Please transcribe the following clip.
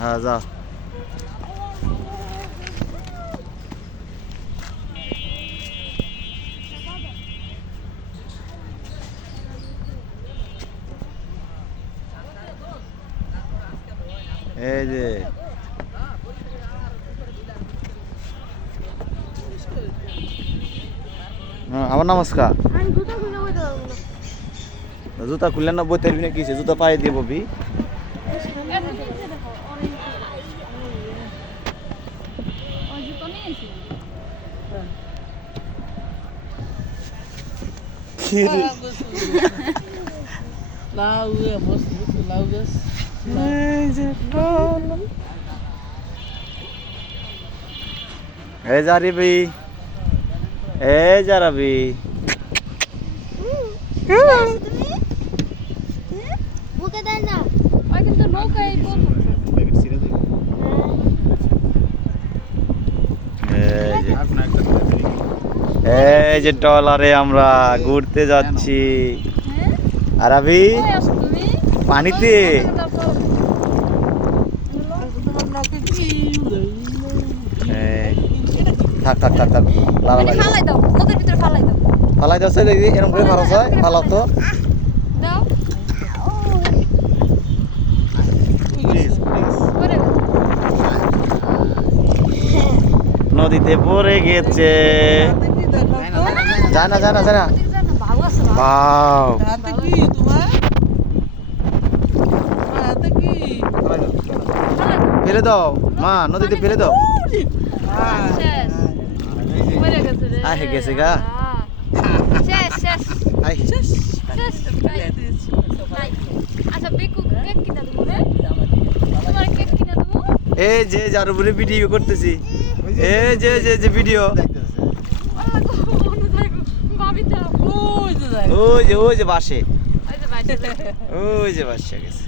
হ্যাঁ যাও। এই যে আমার নমস্কার। জুতা খুললে না বই তারবি না কি জুতা পায়ে দিয়ে ববি। এই যারিবি এই যারাবি এই যে ট্রলারে আমরা ঘুরতে যাচ্ছি। আর আবি পানিতে থাক থাক থাক থাক ফালাই দাও দেখি এরকম করে ফালাস হয় ফালাও তো নদীতে পড়ে গেছে। যায় না যায় না যায় না বাও ফেলে দাও মা নদীতে ফেলে দাও। আয় গেছে গা এই যে যার উপরে ভিডিও করতেছি এই যে যে যে ভিডিও ওই যে বাসে ওই যে বাসে গেছে।